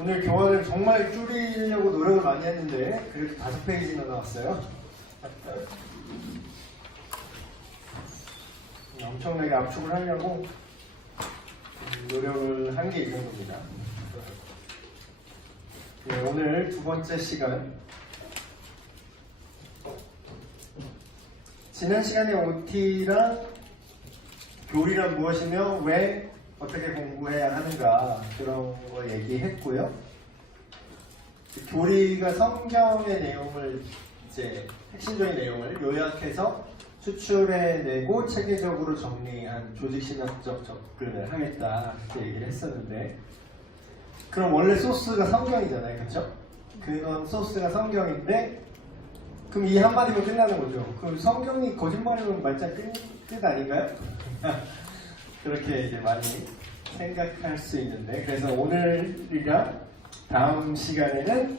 오늘 교환을 정말 줄이려고 노력을 많이 했는데 그래도 5페이지나 나왔어요. 엄청나게 압축을 하려고 노력을 한 게 이 정도입니다. 네, 오늘 두 번째 시간. 지난 시간에 OT랑 교리란 무엇이며 왜 어떻게 공부해야 하는가 그런 거 얘기했고요. 교리가 성경의 내용을 이제 핵심적인 내용을 요약해서 추출해내고 체계적으로 정리한 조직신학적 접근을 하겠다 이렇게 얘기를 했었는데, 그럼 원래 소스가 성경이잖아요, 그렇죠? 그건 소스가 성경인데 그럼 이 한마디면 끝나는 거죠. 그럼 성경이 거짓말이면 말짱 끝 아닌가요? 그렇게 이제 많이 생각할 수 있는데, 그래서 오늘 우리가 다음 시간에는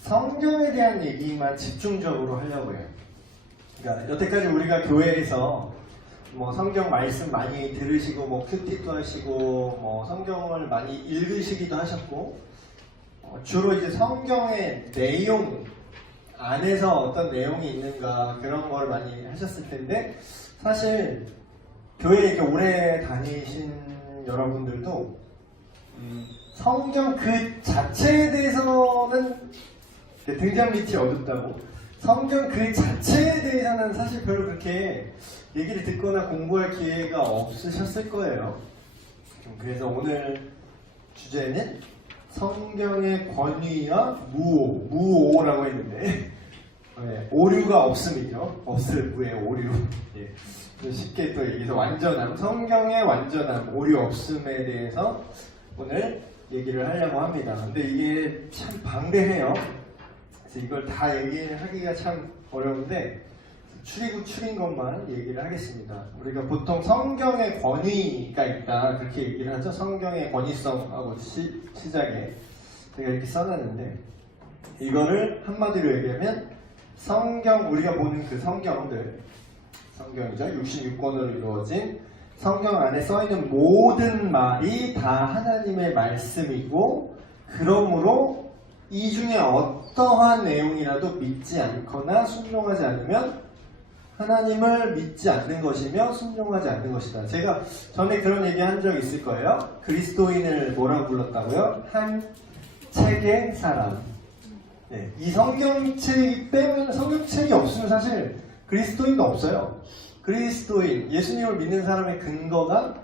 성경에 대한 얘기만 집중적으로 하려고 해요. 그러니까 여태까지 우리가 교회에서 뭐 성경 말씀 많이 들으시고 뭐 큐티도 하시고 뭐 성경을 많이 읽으시기도 하셨고, 주로 이제 성경의 내용 안에서 어떤 내용이 있는가 그런 걸 많이 하셨을 텐데, 사실 교회에 이렇게 오래 다니신 여러분들도 성경 그 자체에 대해서는 등잔 밑이 어둡다고, 성경 그 자체에 대해서는 사실 별로 그렇게 얘기를 듣거나 공부할 기회가 없으셨을 거예요. 그래서 오늘 주제는 성경의 권위와 무오라고 했는데, 네, 오류가 없음이죠. 없을 무의 오류. 예. 쉽게 또 얘기해서 완전함, 성경의 완전함, 오류 없음에 대해서 오늘 얘기를 하려고 합니다. 근데 이게 참 방대해요. 그래서 이걸 다 얘기를 하기가 참 어려운데 추리고 추린 것만 얘기를 하겠습니다. 우리가 보통 성경의 권위가 있다 그렇게 얘기를 하죠. 성경의 권위성하고 시작에 제가 이렇게 써놨는데, 이거를 한마디로 얘기하면 성경, 우리가 보는 그 성경이죠. 66권으로 이루어진 성경 안에 써있는 모든 말이 다 하나님의 말씀이고, 그러므로 이 중에 어떠한 내용이라도 믿지 않거나 순종하지 않으면 하나님을 믿지 않는 것이며 순종하지 않는 것이다. 제가 전에 그런 얘기 한 적 있을 거예요. 그리스도인을 뭐라고 불렀다고요? 한 책의 사람. 네, 이 성경책이 빼면, 성경책이 없으면 사실 그리스도인도 없어요. 그리스도인, 예수님을 믿는 사람의 근거가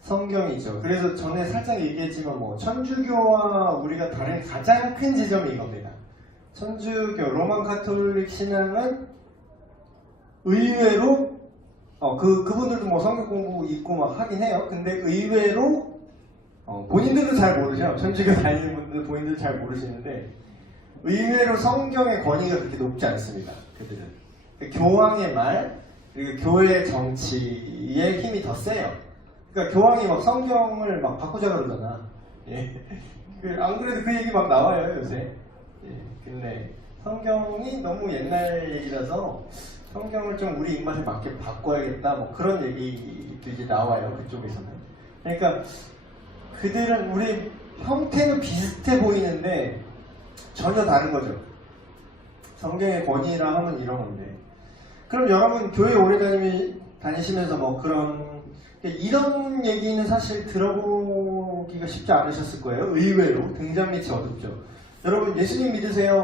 성경이죠. 그래서 전에 살짝 얘기했지만 뭐 천주교와 우리가 다른 가장 큰 지점이 이겁니다. 천주교, 로만 가톨릭 신앙은 의외로 그분들도 뭐 성경 공부 있고 막 하긴 해요. 근데 의외로 본인들은 잘 모르죠. 천주교 다니는 분들 본인들 잘 모르시는데 의외로 성경의 권위가 그렇게 높지 않습니다. 그들은 교황의 말, 그리고 교회 정치의 힘이 더 세요. 그러니까 교황이 막 성경을 막 바꾸자 그러잖아. 예. 안 그래도 그 얘기 막 나와요 요새. 예. 근데 성경이 너무 옛날 얘기라서 성경을 좀 우리 입맛에 맞게 바꿔야겠다 뭐 그런 얘기도 이제 나와요, 그쪽에서는. 그러니까 그들은 우리 형태는 비슷해 보이는데 전혀 다른 거죠. 성경의 권위라 하면 이런 건데, 그럼 여러분 교회 오래 다니시면서 뭐 이런 얘기는 사실 들어보기가 쉽지 않으셨을 거예요. 의외로 등잔 밑이 어둡죠. 여러분 예수님 믿으세요?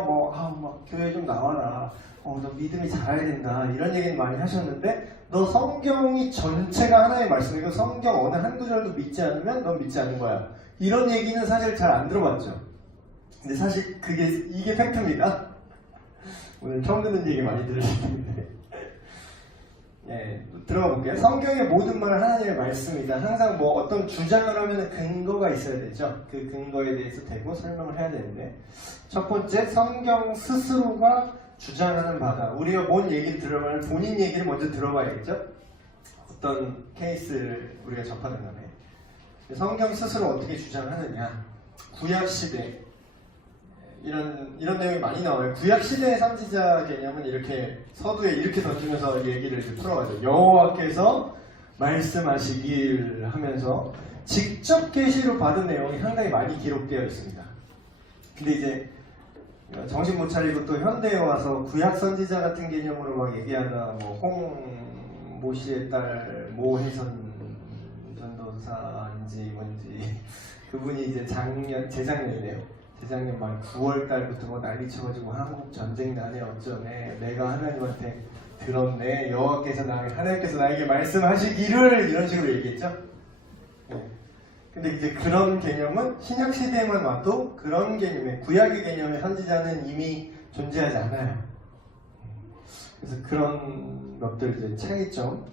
막 교회 좀 나와라. 너 믿음이 자라야 된다. 이런 얘기는 많이 하셨는데, 너 성경이 전체가 하나의 말씀이고 성경 어느 한 구절도 믿지 않으면 넌 믿지 않는 거야. 이런 얘기는 사실 잘 안 들어봤죠. 근데 사실 이게 팩트입니다. 오늘 처음 듣는 얘기 많이 들으실 텐데. 예, 들어가 볼게요. 성경의 모든 말은 하나님의 말씀이다. 항상 뭐 어떤 주장을 하면 근거가 있어야 되죠. 그 근거에 대해서 대고 설명을 해야 되는데, 첫 번째, 성경 스스로가 주장하는 바다. 우리가 뭔 얘기를 들어보면 본인 얘기를 먼저 들어봐야겠죠. 어떤 케이스를 우리가 접하는 간에 성경 스스로 어떻게 주장하느냐. 구약시대 이런 내용이 많이 나와요. 구약시대의 선지자 개념은 이렇게 서두에 이렇게 던지면서 얘기를 이렇게 풀어가죠. 여호와께서 말씀하시길 하면서 직접 계시로 받은 내용이 상당히 많이 기록되어 있습니다. 근데 이제 정신 못 차리고 또 현대에 와서 구약 선지자 같은 개념으로 막 얘기하다 홍모 씨의 딸 모혜선 전도사인지 뭔지 그분이 이제 재작년이네요. 재작년 막 9월 달부터 뭐 난리 쳐가지고 한국 전쟁 나네 어쩌네 내가 하나님한테 들었네 하나님께서 나에게 말씀하시기를 이런 식으로 얘기했죠. 근데 이제 그런 개념은 신약 시대에만 와도 그런 개념의 구약의 개념의 선지자는 이미 존재하지 않아요. 그래서 그런 것들 이제 차이점.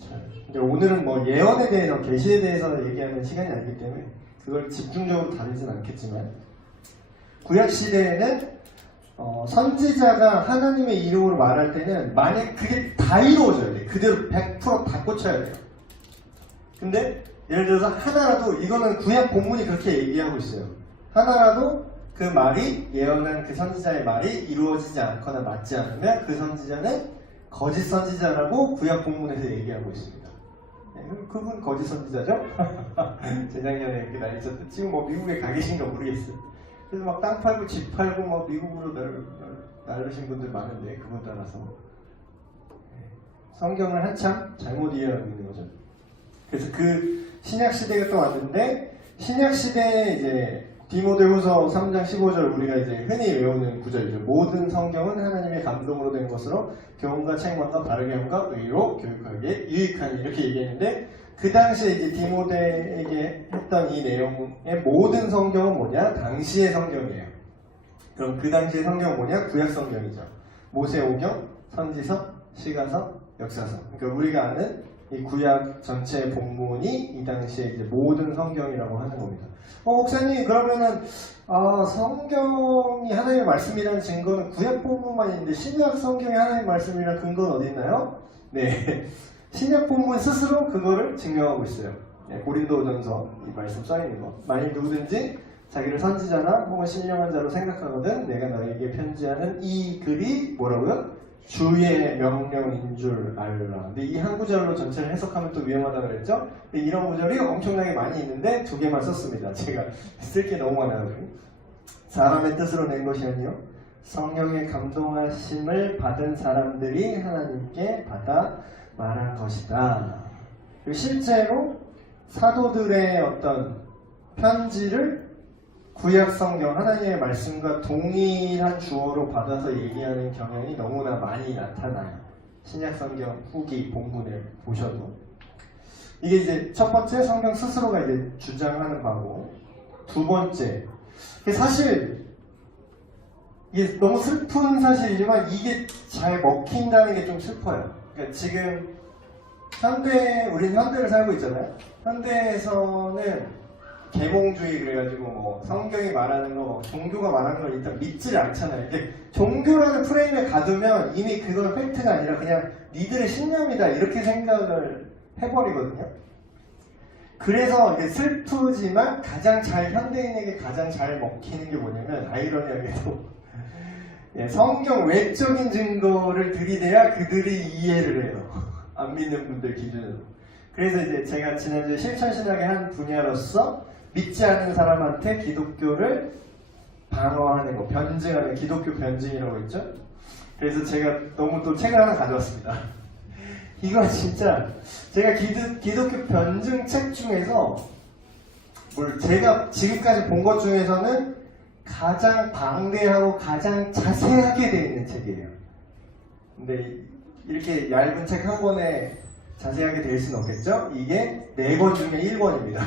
근데 오늘은 뭐 예언에 대해서 계시에 대해서 얘기하는 시간이 아니기 때문에 그걸 집중적으로 다루진 않겠지만 구약 시대에는 선지자가 하나님의 이름으로 말할 때는 만약 그게 다 이루어져야 돼. 그대로 100%다 꽂혀야 돼요. 근데 예를 들어서 하나라도 이거는 구약 본문이 그렇게 얘기하고 있어요. 하나라도 그 말이 예언한 그 선지자의 말이 이루어지지 않거나 맞지 않으면 그 선지자는 거짓 선지자라고 구약 본문에서 얘기하고 있습니다. 네, 그분 거짓 선지자죠? 재작년에 이렇게 난리쳤던 지금 뭐 미국에 가 계신가 모르겠어요. 그래서 막 땅 팔고 집 팔고 막 미국으로 나르신 분들 많은데 그분 따라서 성경을 한참 잘못 이해하고 있는 거죠. 그래서 그 신약 시대가 또 왔는데 신약 시대에 이제 디모데후서 3장 15절 우리가 이제 흔히 외우는 구절이죠. 모든 성경은 하나님의 감동으로 된 것으로 교훈과 책망과 바르게 함과 의로 교육하기에 유익하니 이렇게 얘기했는데 그 당시에 이제 디모데에게 했던 이 내용의 모든 성경은 뭐냐? 당시의 성경이에요. 그럼 그 당시의 성경은 뭐냐? 구약 성경이죠. 모세오경, 선지서, 시가서, 역사서. 그러니까 우리가 아는 이 구약 전체 본문이 이 당시에 이제 모든 성경이라고 하는 겁니다. 목사님 그러면은 성경이 하나님의 말씀이라는 증거는 구약 본문만 있는데 신약 성경이 하나님의 말씀이라는 근거는 어디 있나요? 네, 신약 본문 스스로 그거를 증명하고 있어요. 네, 고린도전서 이 말씀 써있는 거. 만일 누구든지 자기를 선지자나 혹은 신령한 자로 생각하거든 내가 너에게 편지하는 이 글이 뭐라고요? 주의 명령인 줄 알라. 근데 이 한 구절로 전체를 해석하면 또 위험하다고 그랬죠? 이런 구절이 엄청나게 많이 있는데 두 개만 썼습니다. 제가 쓸 게 너무 많아요. 사람의 뜻으로 낸 것이 아니요 성령의 감동하심을 받은 사람들이 하나님께 받아 말한 것이다. 그리고 실제로 사도들의 어떤 편지를 구약 성경 하나님의 말씀과 동일한 주어로 받아서 얘기하는 경향이 너무나 많이 나타나요. 신약 성경 후기 본문을 보셔도 이게 이제 첫 번째 성경 스스로가 이제 주장하는 바고 두 번째 사실 이게 너무 슬픈 사실이지만 이게 잘 먹힌다는 게 좀 슬퍼요. 그러니까 지금 우리는 현대를 살고 있잖아요. 현대에서는 계몽주의 그래가지고 뭐 성경이 말하는 거, 종교가 말하는 걸 일단 믿질 않잖아요. 이게 종교라는 프레임에 가두면 이미 그건 팩트가 아니라 그냥 니들의 신념이다 이렇게 생각을 해버리거든요. 그래서 이게 슬프지만 현대인에게 가장 잘 먹히는 게 뭐냐면 아이러니하게도 성경 외적인 증거를 들이대야 그들이 이해를 해요. 안 믿는 분들 기준으로. 그래서 이제 제가 지난주에 실천신학의 한 분야로서 믿지 않는 사람한테 기독교를 방어하는 거, 변증하는 기독교 변증이라고 했죠. 그래서 제가 너무 또 책을 하나 가져왔습니다. 이거 진짜 제가 기독교 변증 책 중에서 제가 지금까지 본 것 중에서는 가장 방대하고 가장 자세하게 되어 있는 책이에요. 근데 이렇게 얇은 책 한 권에 자세하게 될 수는 없겠죠? 이게 4권 중에 1권입니다.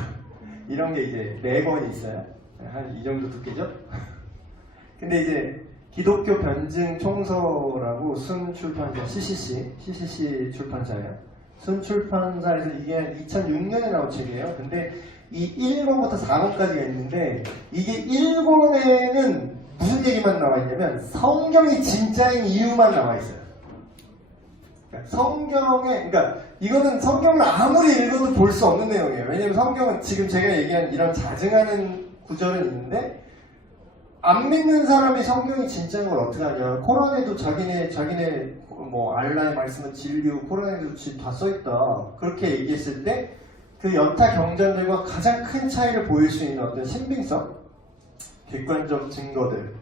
이런 게 이제 4권이 있어요. 한 이 정도 두께죠? 근데 이제 기독교 변증 총서라고 순 출판사 CCC 출판사예요. 순 출판사에서 이게 2006년에 나온 책이에요. 근데 이 1권부터 4권까지가 있는데 이게 1권에는 무슨 얘기만 나와 있냐면 성경이 진짜인 이유만 나와 있어요. 그러니까 이거는 성경을 아무리 읽어도 볼 수 없는 내용이에요. 왜냐면 성경은 지금 제가 얘기한 이런 자증하는 구절은 있는데 안 믿는 사람이 성경이 진짜인 걸 어떻게 하냐. 코란에도 자기네 뭐 알라의 말씀은 진리고 코란에도 다 써있다. 그렇게 얘기했을 때 그 여타 경전들과 가장 큰 차이를 보일 수 있는 어떤 신빙성 객관적 증거들.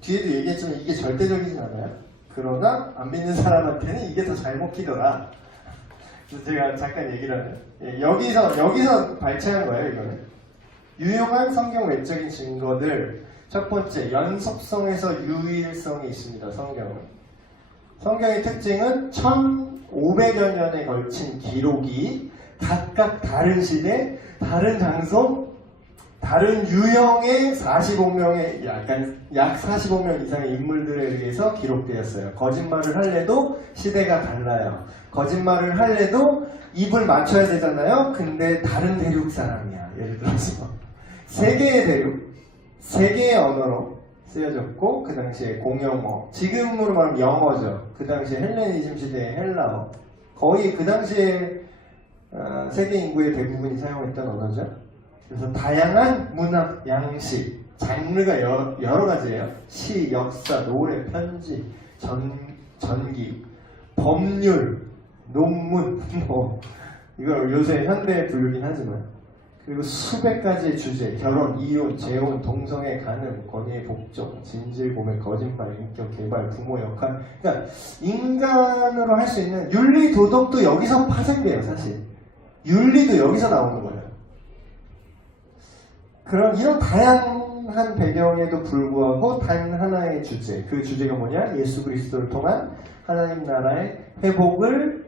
뒤에도 얘기했지만 이게 절대적이진 않아요. 그러나 안 믿는 사람한테는 이게 더 잘 먹히더라. 그래서 제가 잠깐 얘기를 하면 여기서 발췌한 거예요. 이거는 유용한 성경 외적인 증거들. 첫 번째, 연속성에서 유일성이 있습니다. 성경의 특징은 1500여 년에 걸친 기록이 각각 다른 시대, 다른 장소, 다른 유형의 45명의 약 45명 이상의 인물들에 의해서 기록되었어요. 거짓말을 할래도 시대가 달라요. 거짓말을 할래도 입을 맞춰야 되잖아요. 근데 다른 대륙 사람이야. 예를 들어서 세 개의 대륙, 세 개의 언어로 쓰여졌고 그 당시에 공용어, 지금으로 말하면 영어죠. 그 당시에 헬레니즘 시대의 헬라어, 거의 그 당시에 세계 인구의 대부분이 사용했던 언어죠. 그래서 다양한 문학, 양식, 장르가 여러 가지예요. 시, 역사, 노래, 편지, 전기, 법률, 논문, 이걸 요새 현대에 부르긴 하지만, 그리고 수백 가지의 주제, 결혼, 이혼, 재혼, 동성애, 간음, 권위의 복종, 진실, 고백, 거짓말, 인격, 개발, 부모 역할. 그러니까 인간으로 할 수 있는 윤리, 도덕도 여기서 파생돼요, 사실. 윤리도 여기서 나오는 거예요. 이런 다양한 배경에도 불구하고 단 하나의 주제, 그 주제가 뭐냐? 예수 그리스도를 통한 하나님 나라의 회복을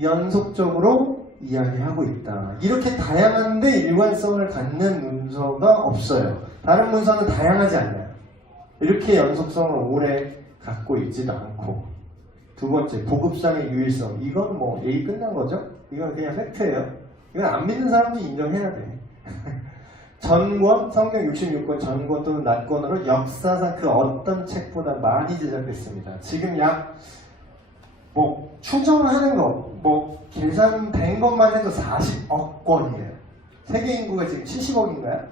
연속적으로 이야기하고 있다. 이렇게 다양한데 일관성을 갖는 문서가 없어요. 다른 문서는 다양하지 않아요. 이렇게 연속성을 오래 갖고 있지도 않고. 두 번째, 보급상의 유일성. 이건 뭐 얘기 끝난 거죠? 이건 그냥 팩트예요. 이건 안 믿는 사람도 인정해야 돼. 전권, 성경 66권 전권 또는 낫권으로 역사상 그 어떤 책보다 많이 제작됐습니다. 지금 추정하는 거, 계산된 것만 해도 40억 권이에요. 세계 인구가 지금 70억인가요?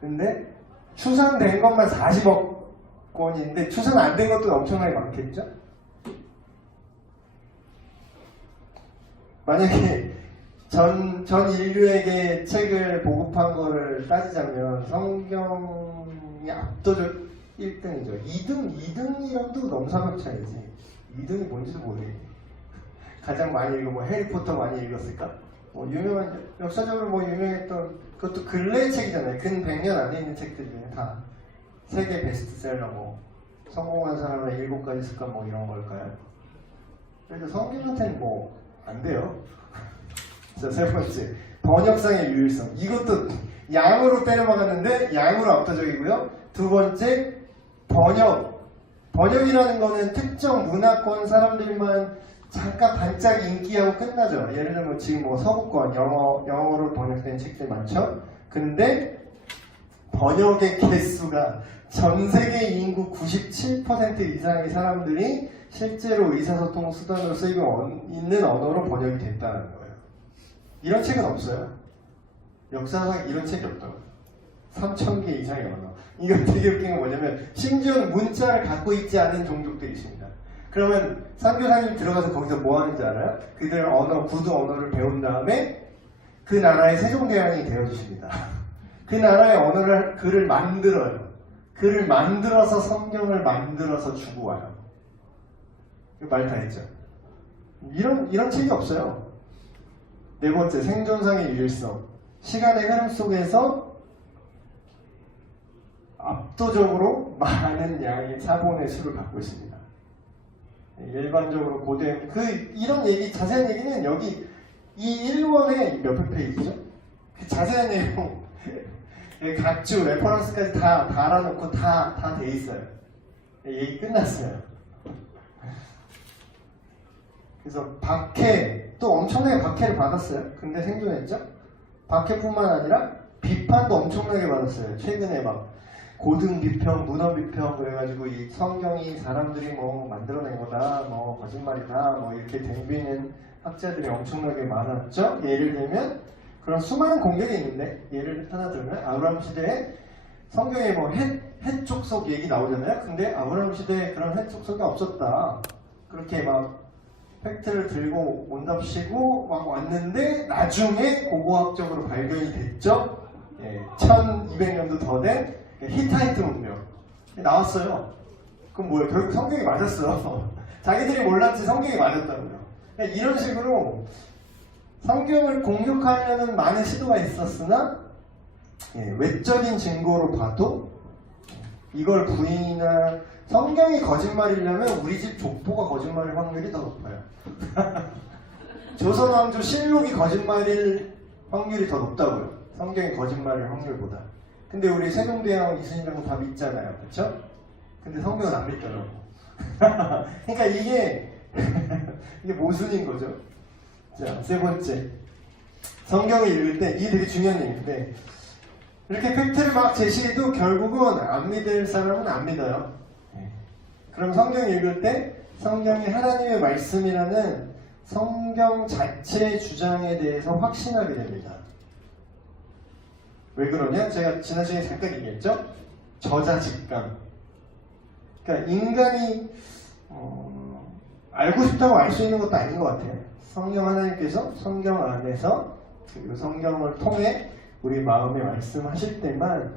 근데 추산된 것만 40억 권인데 추산 안 된 것도 엄청나게 많겠죠? 만약에 전 인류에게 책을 보급한 거를 따지자면 성경이 압도적 1등이죠. 2등이랑도 넘사벽 차이지. 2등이 뭔지도 모르겠네. 가장 많이 읽은 해리포터 많이 읽었을까? 유명한, 역사적으로 유명했던, 그것도 근래 책이잖아요. 근 100년 안에 있는 책들 중에 다. 세계 베스트셀러 성공한 사람의 7가지 습관 이런 걸까요? 그래도 성경한테는 안 돼요. 자, 세 번째, 번역상의 유일성. 이것도 양으로 때려박았는데 양으로 압도적이고요. 두 번째, 번역이라는 거는 특정 문화권 사람들만 잠깐 반짝 인기하고 끝나죠. 예를 들면 지금 서구권 영어로 번역된 책들 많죠. 근데 번역의 개수가 전 세계 인구 97% 이상의 사람들이 실제로 의사소통 수단으로 쓰이고 있는 언어로 번역이 됐다는 거예요. 이런 책은 없어요. 역사상 이런 책이 없다고. 3,000개 이상의 언어. 이거 되게 웃긴 건 뭐냐면 심지어는 문자를 갖고 있지 않은 종족들이 있습니다. 그러면 선교사님이 들어가서 거기서 뭐 하는지 알아요? 그들 구두 언어를 배운 다음에 그 나라의 세종대왕이 되어주십니다. 그 나라의 글을 만들어요. 글을 만들어서 성경을 만들어서 주고 와요. 말 다 했죠. 이런 책이 없어요. 네 번째, 생존상의 유일성. 시간의 흐름 속에서 압도적으로 많은 양의 사본의 수를 갖고 있습니다. 일반적으로 고된 이런 자세한 얘기는 여기 이 1원에 몇백 페이지죠? 그 자세한 내용 각주 레퍼런스까지 다 알아놓고 다 돼 있어요. 얘기 끝났어요. 그래서 또 엄청나게 박해를 받았어요. 근데 생존했죠? 박해뿐만 아니라 비판도 엄청나게 받았어요. 최근에 고등 비평, 문헌 비평 그래가지고 이 성경이 사람들이 만들어낸 거다, 거짓말이다, 이렇게 댕기는 학자들이 엄청나게 많았죠. 예를 들면 그런 수많은 공격이 있는데 예를 하나 들면 아브라함 시대에 성경에 헷 족속 얘기 나오잖아요. 근데 아브라함 시대에 그런 헷 족속이 없었다. 그렇게 팩트를 들고 온답시고 왔는데 나중에 고고학적으로 발견이 됐죠. 1200년도 더 된 히타이트 문명 나왔어요. 그럼 뭐예요? 결국 성경이 맞았어. 자기들이 몰랐지 성경이 맞았다고요. 이런 식으로 성경을 공격하려는 많은 시도가 있었으나 외적인 증거로 봐도 이걸 부인이나 성경이 거짓말이려면 우리 집 족보가 거짓말일 확률이 더 높아요. 조선왕조 실록이 거짓말일 확률이 더 높다고요. 성경이 거짓말일 확률보다. 근데 우리 세종대왕 이순신장군 다 믿잖아요. 그렇죠? 근데 성경은 안 믿더라고. 그러니까 이게 모순인 거죠. 자, 세 번째. 성경을 읽을 때 이게 되게 중요한 얘기인데 이렇게 팩트를 막 제시해도 결국은 안 믿을 사람은 안 믿어요. 그럼 성경 읽을 때 성경이 하나님의 말씀이라는 성경 자체의 주장에 대해서 확신하게 됩니다. 왜 그러냐? 제가 지난 시간에 잠깐 얘기했죠? 저자 직감. 그러니까 인간이 알고 싶다고 알 수 있는 것도 아닌 것 같아요. 성령 하나님께서 성경 안에서 그리고 성경을 통해 우리 마음에 말씀하실 때만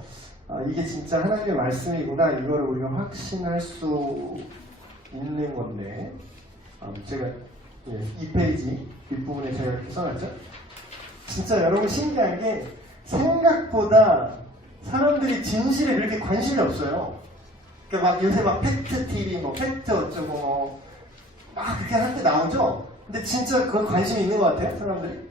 이게 진짜 하나님의 말씀이구나 이걸 우리가 확신할 수 있는 건데 제가 2페이지 뒷부분에 제가 이렇게 써놨죠. 진짜 여러분 신기한 게 생각보다 사람들이 진실에 그렇게 관심이 없어요. 그러니까 막 요새 막 팩트 TV, 뭐 팩트 어쩌고 막 그렇게 할 때 나오죠. 근데 진짜 그건 관심이 있는 것 같아요, 사람들이.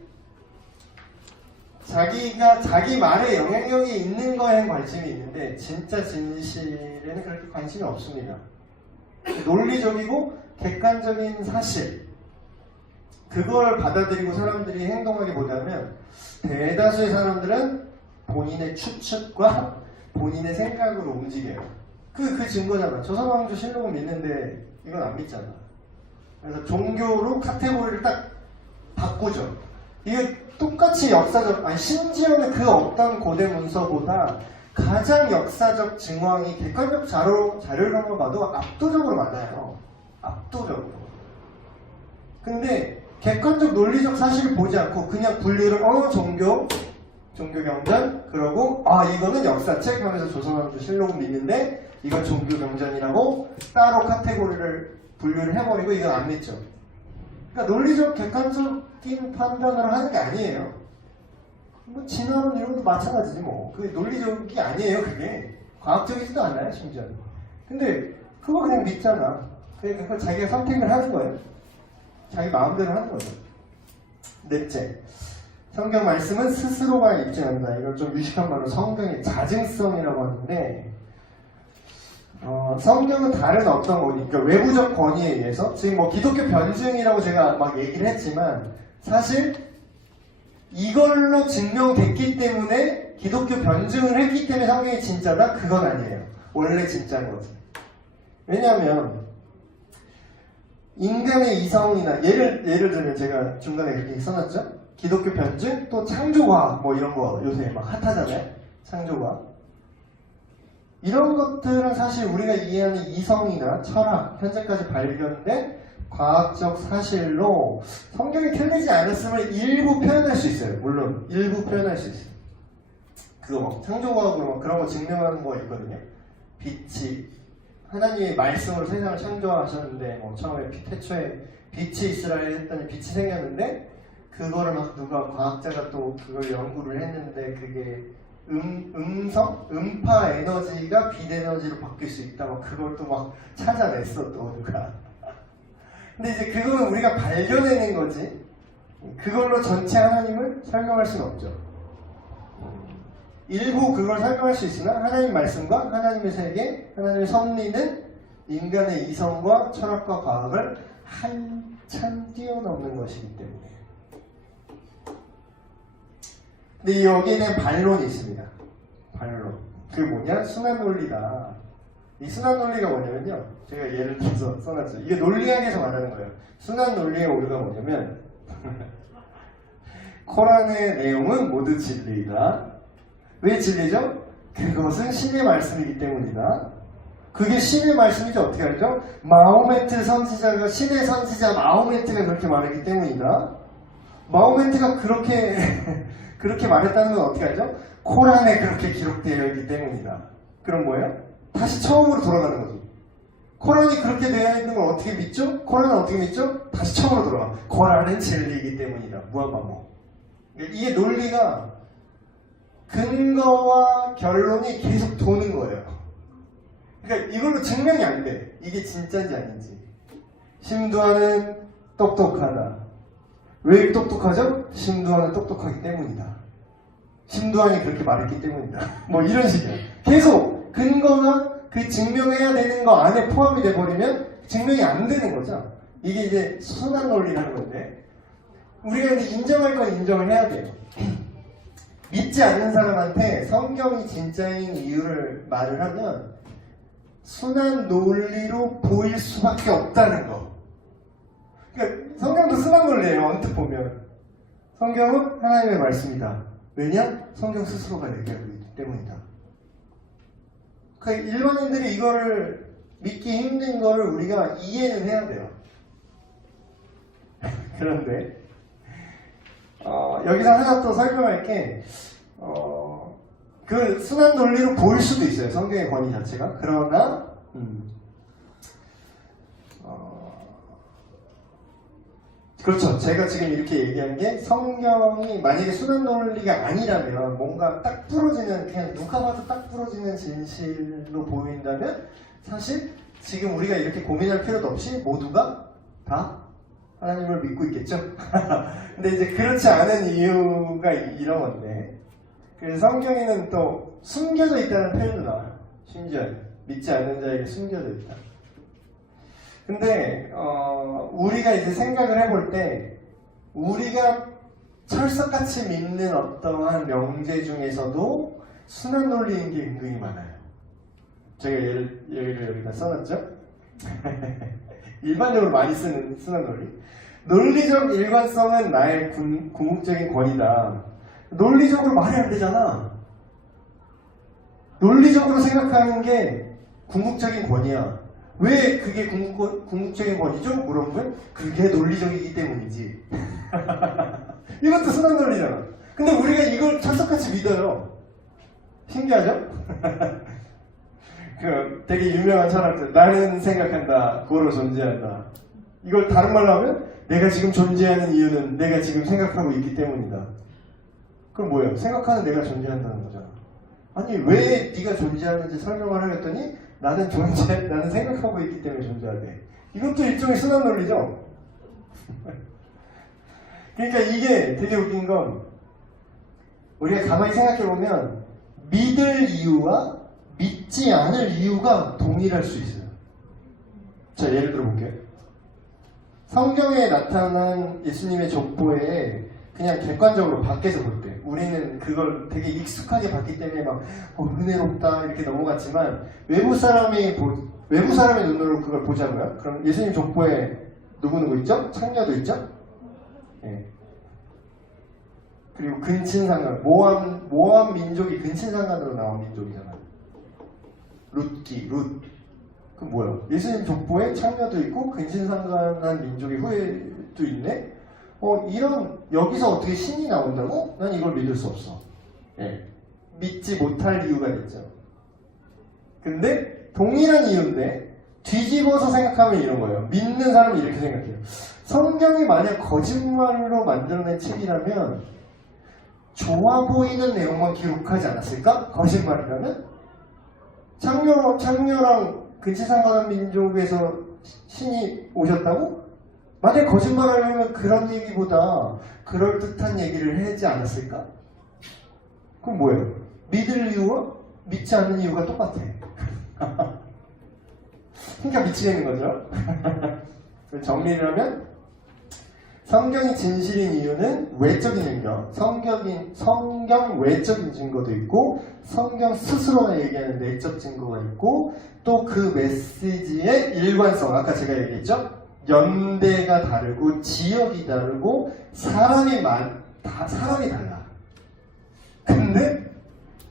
자기가 자기 말에 영향력이 있는 거에는 관심이 있는데 진짜 진실에는 그렇게 관심이 없습니다. 논리적이고 객관적인 사실 그걸 받아들이고 사람들이 행동하기보다는 대다수의 사람들은 본인의 추측과 본인의 생각으로 움직여요. 그 증거잖아. 조선왕조 실록을 믿는데 이건 안 믿잖아. 그래서 종교로 카테고리를 딱 바꾸죠. 이게 똑같이 역사적, 심지어는 그 어떤 고대 문서보다 가장 역사적 증황이 객관적 자료로만 봐도 압도적으로 많아요. 압도적으로. 근데 객관적 논리적 사실을 보지 않고 그냥 분류를 종교 경전 그러고 이거는 역사책 하면서 조선왕조 실록을 믿는데 이건 종교 경전이라고 따로 카테고리를 분류를 해버리고 이건 안 믿죠. 그러니까 논리적 객관적인 판단을 하는 게 아니에요. 뭐 진화론 이런 것도 마찬가지지 뭐. 그게 논리적이 아니에요. 그게 과학적이지도 않아요. 심지어. 근데 그거 그냥 믿잖아. 그걸 자기가 선택을 하는 거예요. 자기 마음대로 하는 거죠. 넷째, 성경 말씀은 스스로가 입증한다. 이걸 좀 유식한 말로 성경의 자증성이라고 하는데 성경은 다른 어떤 권위, 그러니까 외부적 권위에 의해서 지금 뭐 기독교 변증이라고 제가 막 얘기를 했지만 사실 이걸로 증명됐기 때문에 기독교 변증을 했기 때문에 성경이 진짜다? 그건 아니에요. 원래 진짜인 거지. 왜냐하면 인간의 이성이나 예를 들면 제가 중간에 이렇게 써놨죠? 기독교 변증 또 창조과학 뭐 이런 거 요새 막 핫하잖아요. 창조과학. 이런 것들은 사실 우리가 이해하는 이성이나 철학, 현재까지 발견된 과학적 사실로 성경이 틀리지 않았음을 일부 표현할 수 있어요. 물론 일부 표현할 수 있어요. 그거 막 창조과학으로 막 그런 거 증명하는 거 있거든요. 빛이 하나님의 말씀으로 세상을 창조하셨는데 뭐 처음에 태초에 빛이 있으라 했더니 빛이 생겼는데 그거를 막 누가 과학자가 또 그걸 연구를 했는데 그게 음파 에너지가 빛 에너지로 바뀔 수 있다. 막 그걸 또 막 찾아냈어 또 누가. 근데 이제 그거는 우리가 발견해낸 거지. 그걸로 전체 하나님을 설명할 수는 없죠. 일부 그걸 설명할 수 있으나 하나님 말씀과 하나님의 세계, 하나님의 섭리는 인간의 이성과 철학과 과학을 한참 뛰어넘는 것이기 때문에. 근데 여기에는 반론이 있습니다. 반론. 그게 뭐냐? 순환 논리다. 이 순환 논리가 뭐냐면요. 제가 예를 들어서 써놨죠. 이게 논리학에서 말하는 거예요. 순환 논리의 오류가 뭐냐면 코란의 내용은 모두 진리이다. 왜 진리죠? 그것은 신의 말씀이기 때문이다. 그게 신의 말씀이지 어떻게 알죠? 마호메트 선지자가 신의 선지자 마호메트가 그렇게 말했기 때문이다. 마호메트가 그렇게 말했다는 건 어떻게 알죠? 코란에 그렇게 기록되어 있기 때문이다. 그럼 뭐예요? 다시 처음으로 돌아가는 거죠. 코란이 그렇게 되어 있는 걸 어떻게 믿죠? 코란은 어떻게 믿죠? 다시 처음으로 돌아가. 코란은 진리이기 때문이다. 무한반복. 이게 논리가 근거와 결론이 계속 도는 거예요. 그러니까 이걸로 증명이 안 돼. 이게 진짜인지 아닌지. 심두아는 똑똑하다. 왜 똑똑하죠? 심두아는 똑똑하기 때문이다. 심두아는 그렇게 말했기 때문이다. 뭐 이런 식이야. 계속 근거가 그 증명해야 되는 거 안에 포함이 돼버리면 증명이 안 되는 거죠. 이게 이제 순환 논리라는 건데 우리가 이제 인정할 건 인정을 해야 돼요. 믿지 않는 사람한테 성경이 진짜인 이유를 말을 하면 순환 논리로 보일 수밖에 없다는 거. 그러니까 성경도 순환 논리예요. 언뜻 보면 성경은 하나님의 말씀이다. 왜냐? 성경 스스로가 얘기하고 있기 때문이다. 그러니까 일반인들이 이거를 믿기 힘든 거를 우리가 이해는 해야 돼요. 그런데 여기서 하나 또 설명할 게 그 순환 논리로 보일 수도 있어요. 성경의 권위 자체가. 그러나 그렇죠. 제가 지금 이렇게 얘기한 게 성경이 만약에 순환 논리가 아니라면 뭔가 딱 부러지는 그냥 누가 봐도 딱 부러지는 진실로 보인다면 사실 지금 우리가 이렇게 고민할 필요도 없이 모두가 다 하나님을 믿고 있겠죠. 근데 이제 그렇지 않은 이유가 이런 건데 그래서 성경에는 또 숨겨져 있다는 표현도 나와요. 심지어 믿지 않는 자에게 숨겨져 있다. 근데 우리가 이제 생각을 해볼 때 우리가 철석같이 믿는 어떠한 명제 중에서도 순환 논리인 게 은근히 많아요. 제가 예를 여기다 써놨죠? 일반적으로 많이 쓰는 순환 논리. 논리적 일관성은 나의 궁극적인 권위다. 논리적으로 말이 안 되잖아. 논리적으로 생각하는 게 궁극적인 권위야. 왜 그게 궁극적인 권위죠? 물어보면 그게 논리적이기 때문이지. 이것도 순환 논리잖아. 근데 우리가 이걸 철석같이 믿어요. 신기하죠? 그 되게 유명한 철학자 나는 생각한다 고로 존재한다. 이걸 다른 말로 하면 내가 지금 존재하는 이유는 내가 지금 생각하고 있기 때문이다. 그럼 뭐예요? 생각하는 내가 존재한다는 거잖아. 아니 왜 네가 존재하는지 설명을 하겠더니 나는 생각하고 있기 때문에 존재하게. 이것도 일종의 순환 논리죠. 그러니까 이게 되게 웃긴 건 우리가 가만히 생각해보면 믿을 이유와 믿지 않을 이유가 동일할 수 있어요. 자, 예를 들어볼게요. 성경에 나타난 예수님의 족보에 그냥 객관적으로 밖에서 볼 때 우리는 그걸 되게 익숙하게 봤기 때문에 막 은혜롭다 이렇게 넘어갔지만 외부 사람의 눈으로 그걸 보자고요. 그럼 예수님 족보에 누구 있죠? 창녀도 있죠? 네. 그리고 근친상간 모함 민족이 근친상간으로 나온 민족이잖아요. 룻. 그럼 뭐예요? 예수님 족보에 창녀도 있고 근친상간한 민족의 후예도 있네? 이런 여기서 어떻게 신이 나온다고? 난 이걸 믿을 수 없어. 예. 믿지 못할 이유가 됐죠. 근데 동일한 이유인데 뒤집어서 생각하면 이런 거예요. 믿는 사람은 이렇게 생각해요. 성경이 만약 거짓말로 만들어낸 책이라면 좋아 보이는 내용만 기록하지 않았을까? 거짓말이라면? 창녀랑 근친상간한 민족에서 신이 오셨다고? 만약 거짓말을 하면 그런 얘기보다 그럴듯한 얘기를 하지 않았을까? 그럼 뭐예요? 믿을 이유와 믿지 않는 이유가 똑같아. 그러니까 미치겠는 거죠. 정리를 하면 성경이 진실인 이유는 외적인 증거, 성경 외적인 증거도 있고 성경 스스로가 얘기하는 내적 증거가 있고 또 그 메시지의 일관성, 아까 제가 얘기했죠? 연대가 다르고 지역이 다르고 사람이 달라. 근데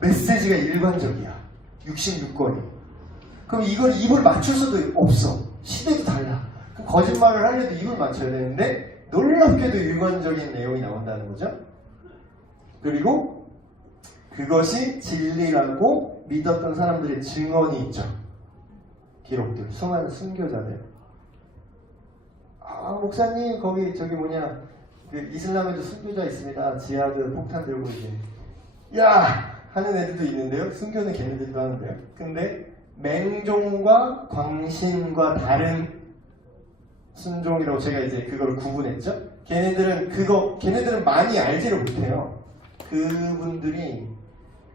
메시지가 일관적이야. 66권이. 그럼 이걸 입을 맞출 수도 없어. 시대도 달라. 그럼 거짓말을 하려도 입을 맞춰야 되는데 놀랍게도 일관적인 내용이 나온다는 거죠. 그리고 그것이 진리라고 믿었던 사람들의 증언이 있죠. 기록들, 수많은 순교자들. 아, 목사님 거기 저기 뭐냐, 그 이슬람에도 순교자 있습니다. 지하드 폭탄 들고 이제 야 하는 애들도 있는데요. 순교는 걔네들도 하는데요. 근데 맹종과 광신과 다른 순종이라고 제가 이제 그걸 구분했죠. 걔네들은 많이 알지를 못해요. 그분들이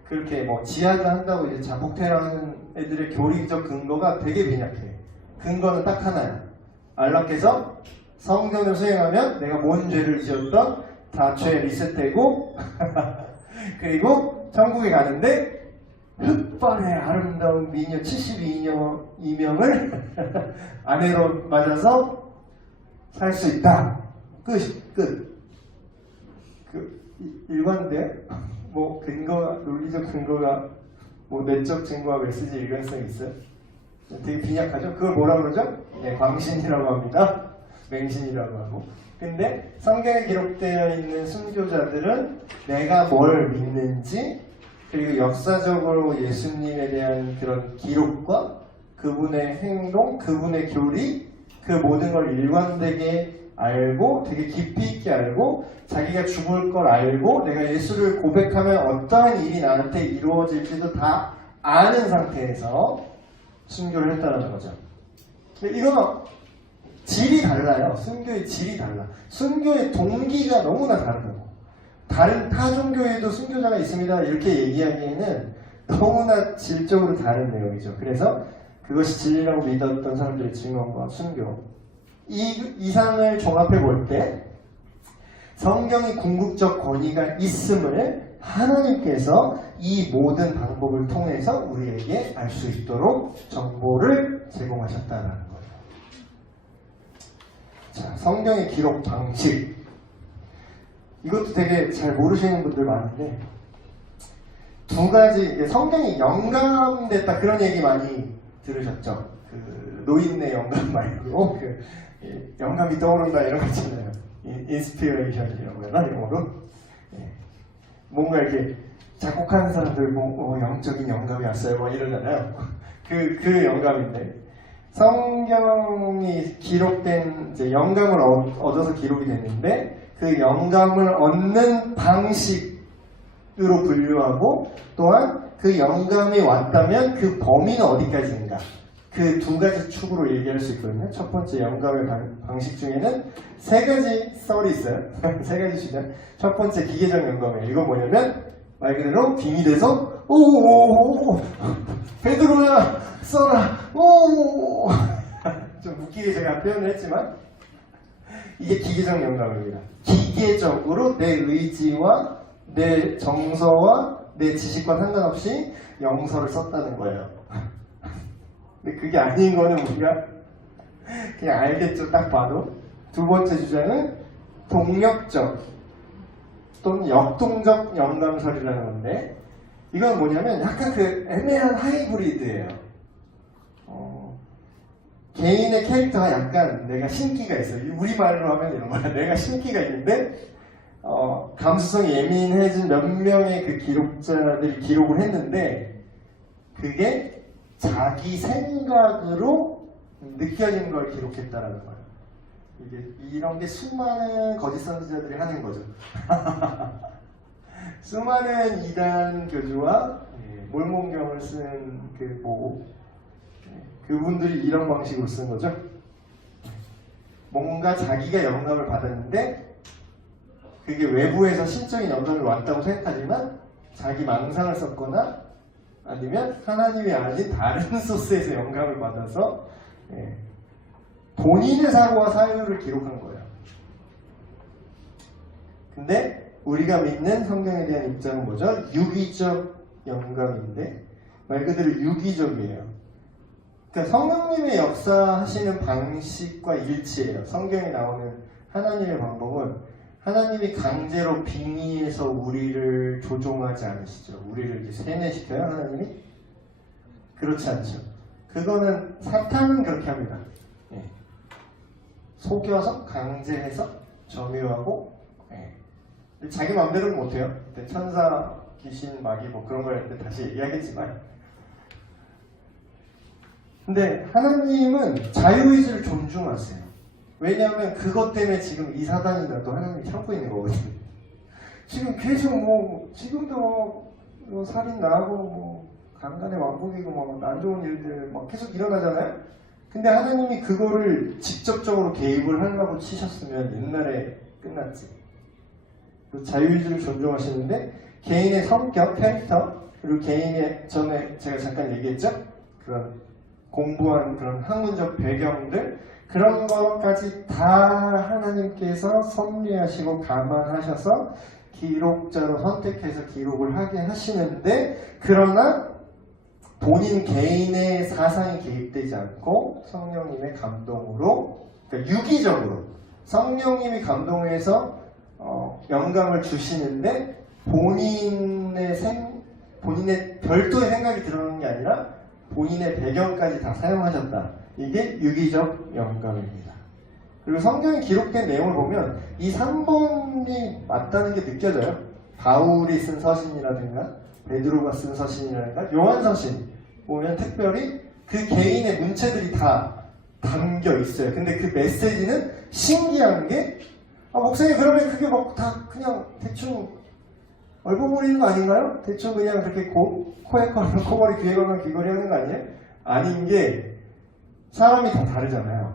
그렇게 뭐 지하드 한다고 이제 자폭퇴라는 애들의 교리적 근거가 되게 빈약해. 근거는 딱 하나야. 알라께서 성전을 수행하면 내가 뭔 죄를 지었던 다 죄 리셋되고 그리고 천국에 가는데 흑발의 아름다운 미녀 72명을 아내로 맞아서 살 수 있다. 끝. 일관돼요? 뭐 근거가, 논리적 근거가, 뭐 내적 증거와 메시지 일관성이 있어요? 되게 빈약하죠? 그걸 뭐라 그러죠? 네, 광신이라고 합니다. 맹신이라고 하고. 근데 성경에 기록되어 있는 순교자들은 내가 뭘 믿는지, 그리고 역사적으로 예수님에 대한 그런 기록과 그분의 행동, 그분의 교리, 그 모든 걸 일관되게 알고 되게 깊이 있게 알고 자기가 죽을 걸 알고 내가 예수를 고백하면 어떠한 일이 나한테 이루어질지도 다 아는 상태에서 순교를 했다는 거죠. 이거는 질이 달라요. 순교의 질이 달라. 순교의 동기가 너무나 다르다고. 다른 타 종교에도 순교자가 있습니다. 이렇게 얘기하기에는 너무나 질적으로 다른 내용이죠. 그래서 그것이 진리라고 믿었던 사람들의 증언과 순교. 이 이상을 종합해 볼 때 성경이 궁극적 권위가 있음을 하나님께서 이 모든 방법을 통해서 우리에게 알 수 있도록 정보를 제공하셨다는 거예요. 자, 성경의 기록 방식. 이것도 되게 잘 모르시는 분들 많은데 두 가지, 성경이 영감됐다 그런 얘기 많이 들으셨죠? 그 노인네 영감 말고 영감이 떠오른다 이런 거 있잖아요. 인스피레이션이라고 해야 되나 영어로? 뭔가 이렇게 작곡하는 사람들 영적인 영감이 왔어요 뭐 이러잖아요. 그 영감인데 성경이 기록된 이제 영감을 얻어서 기록이 됐는데 그 영감을 얻는 방식으로 분류하고 또한 그 영감이 왔다면 그 범위는 어디까지인가 그 두 가지 축으로 얘기할 수 있거든요. 첫 번째 영감의 방식 중에는 세 가지 썰이 있어요. 세 가지 시간. 첫 번째 기계적 영감이에요. 이건 뭐냐면 말 그대로 빙이 돼서 오오오 베드로야 써라 오 좀 웃기게 제가 표현을 했지만 이게 기계적 영감입니다. 기계적으로 내 의지와 내 정서와 내 지식과 상관없이 영서를 썼다는 거예요. 근데 그게 아닌 거는 우리가 그냥 알겠죠. 딱 봐도. 두 번째 주장은 동력적 또는 역동적 영감설이라는 건데 이건 뭐냐면 약간 그 애매한 하이브리드예요. 개인의 캐릭터가 약간 내가 신기가 있어요. 우리말로 하면 이런 거야. 내가 신기가 있는데 감수성이 예민해진 몇 명의 그 기록자들이 기록을 했는데 그게 자기 생각으로 느껴진 걸 기록했다라는 거예요. 이런 게 수많은 거짓 선지자들이 하는 거죠. 수많은 이단 교주와 몰몬경을 쓴 그분들이 이런 방식으로 쓴 거죠. 뭔가 자기가 영감을 받았는데 그게 외부에서 신적인 영감이 왔다고 생각하지만 자기 망상을 썼거나 아니면 하나님이 아닌 다른 소스에서 영감을 받아서 본인의 사고와 사유를 기록한 거예요. 근데 우리가 믿는 성경에 대한 입장은 뭐죠? 유기적 영감인데 말 그대로 유기적이에요. 그러니까 성령님의 역사하시는 방식과 일치해요. 성경에 나오는 하나님의 방법은 하나님이 강제로 빙의해서 우리를 조종하지 않으시죠. 우리를 이렇게 세뇌시켜요, 하나님이? 그렇지 않죠. 그거는 사탄은 그렇게 합니다. 속여서 강제해서 점유하고 자기 마음대로는 못해요. 천사, 귀신, 마귀 뭐 그런 걸 다시 얘기하겠지만 근데 하나님은 자유의지를 존중하세요. 왜냐하면 그것 때문에 지금 이 사단이라도 하나님이 참고 있는 거거든요. 지금 계속 지금도 살인 나고 강간의 왕국이고 안 좋은 일들 계속 일어나잖아요. 근데 하나님이 그거를 직접적으로 개입을 하려고 치셨으면 옛날에 끝났지. 자유의지를 존중하시는데 개인의 성격, 캐릭터, 그리고 개인의 전에 제가 잠깐 얘기했죠? 그런 공부한 그런 학문적 배경들, 그런 것까지 다 하나님께서 섭리하시고 감안하셔서 기록자로 선택해서 기록을 하게 하시는데, 그러나 본인 개인의 사상이 개입되지 않고 성령님의 감동으로, 그러니까 유기적으로 성령님이 감동해서 영감을 주시는데 본인의 별도의 생각이 들어오는 게 아니라 본인의 배경까지 다 사용하셨다. 이게 유기적 영감입니다. 그리고 성경에 기록된 내용을 보면 이 3번이 맞다는 게 느껴져요. 바울이 쓴 서신이라든가 베드로가 쓴 서신이라든가 요한 서신 보면 특별히 그 개인의 문체들이 다 담겨 있어요. 근데 그 메시지는 신기한 게 목사님 그러면 그게 다 그냥 대충 얼버무리는 거 아닌가요? 대충 그냥 그렇게 코에 걸면 코걸이, 귀에 걸면 귀걸이 하는 거 아니에요? 아닌 게 사람이 다 다르잖아요.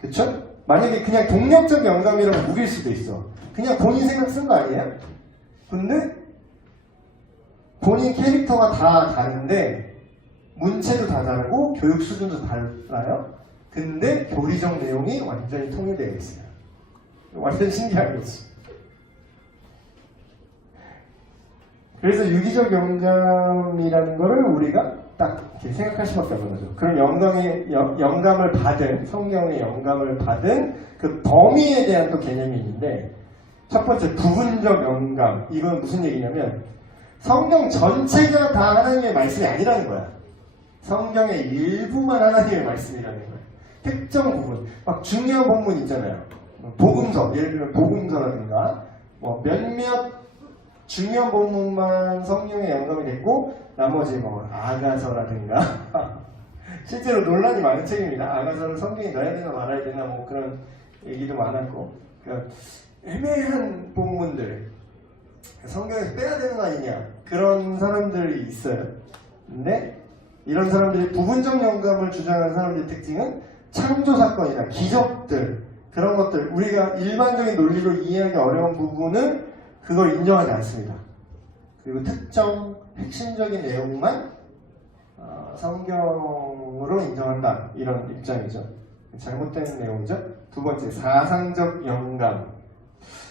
그쵸? 만약에 그냥 동력적 영감이라고 우길 수도 있어. 그냥 본인 생각 쓴 거 아니에요? 근데 본인 캐릭터가 다 다른데 문체도 다 다르고 교육 수준도 달라요. 근데 교리적 내용이 완전히 통일되어 있어요. 완전 신기한 거지. 그래서 유기적 영감이라는 거를 우리가 딱 이렇게 생각할 수밖에 없는 거죠. 그런 영감을 받은, 성경의 영감을 받은 그 범위에 대한 또 개념이 있는데, 첫 번째 부분적 영감. 이건 무슨 얘기냐면 성경 전체가 다 하나님의 말씀이 아니라는 거야. 성경의 일부만 하나님의 말씀이라는 거야. 특정 부분. 중요한 본문 있잖아요. 복음서, 예를 들면 복음서라든가 몇몇 중요한 본문만 성령의 영감이 됐고 나머지 아가서라든가 실제로 논란이 많은 책입니다. 아가서를 성경에 넣어야 되나 말아야 되나 그런 얘기도 많았고, 그러니까 애매한 본문들 성경에서 빼야 되는 거 아니냐 그런 사람들이 있어요. 근데 이런 사람들이 부분적 영감을 주장하는 사람들의 특징은 창조사건이나 기적들, 그런 것들, 우리가 일반적인 논리로 이해하기 어려운 부분은 그걸 인정하지 않습니다. 그리고 특정 핵심적인 내용만 성경으로 인정한다, 이런 입장이죠. 잘못된 내용이죠. 두 번째, 사상적 영감.